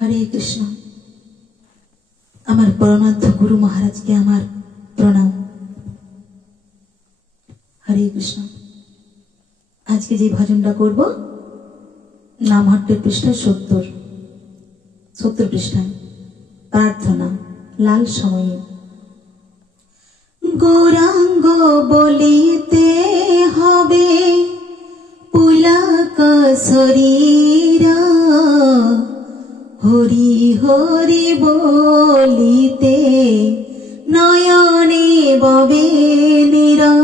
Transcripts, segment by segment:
हरे कृष्ण। আমার প্রণাধ্য গুরু মহারাজকে আমার প্রণাম। হরে কৃষ্ণ। আজকে যে ভজনটা করব নামহট্টের পৃষ্ঠায় 70 পৃষ্ঠায় প্রার্থনা লাল সময়ে। গৌরাঙ্গ বলিতে হবে পুলক শরীর, হরি হরি বলিতে নয়নে ববে নীরা।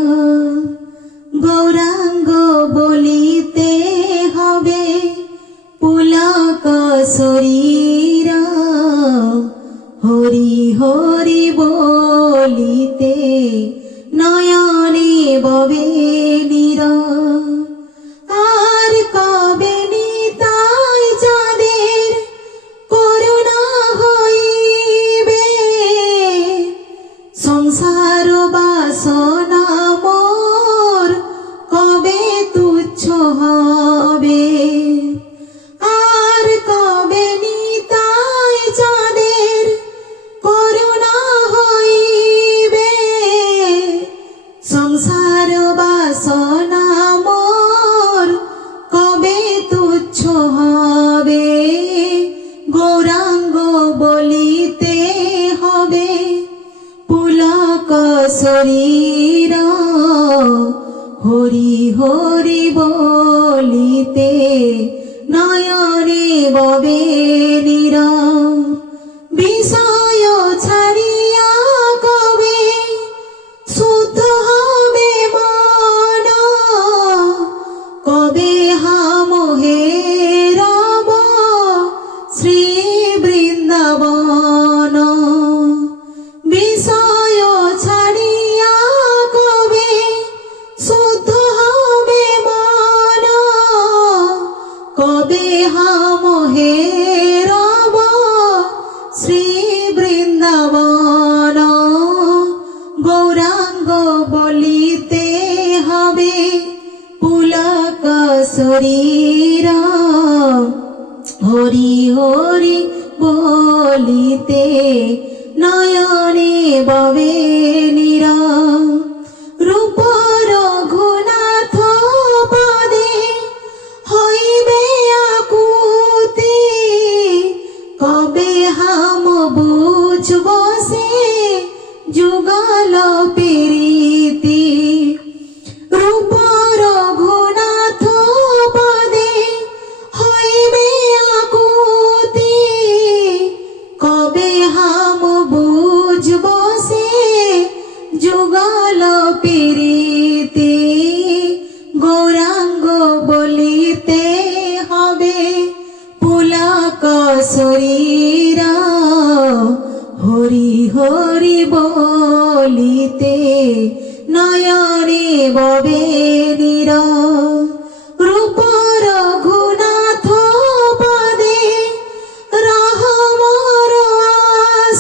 গৌরাঙ্গ বলিতে হবে পুলক শরীর, হরি হরি বলিতে নয়নে ববে নীরা। আর কবে নিতাই যাদের করুণা হইবে, সংসার বাসনা মোর কবে তুচ্ছ হবে। আর কবে নিতাই যাদের করুণা হইবে, সংসার বাসনা মোর কবে তুচ্ছ হবে। গৌরাঙ্গ বলিতে হবে পুলক শরীর, হরি হরি বলিতে নয়নে ববে নীরা। বিষয় ছাড়িয়া কবে শুদ্ধ হবে মন, কবে হামোহে রব শ্রী বৃন্দাবন। বিষয় ছাড়িয়া কবে শুদ্ধ হবে মন, কবে হামোহে রব শ্রী বৃন্দাবন। গৌরাঙ্গ বলিতে হবে পুলক শরীর, হরি হরি বলিতে নয়নে ববে নীরা। রূপ রঘুনাথ পদে হইবে আকুতি, কবে হাম বুঝব সে যুগল প্রীতি। রূপ রঘুনাথ পদে হইবে আকুতি, কবে হাম বুঝব সে যুগল প্রীতি। গৌরাঙ্গ বলিতে হবে পুলক শরীর, হরি হরি বলিতে নয়নে ববে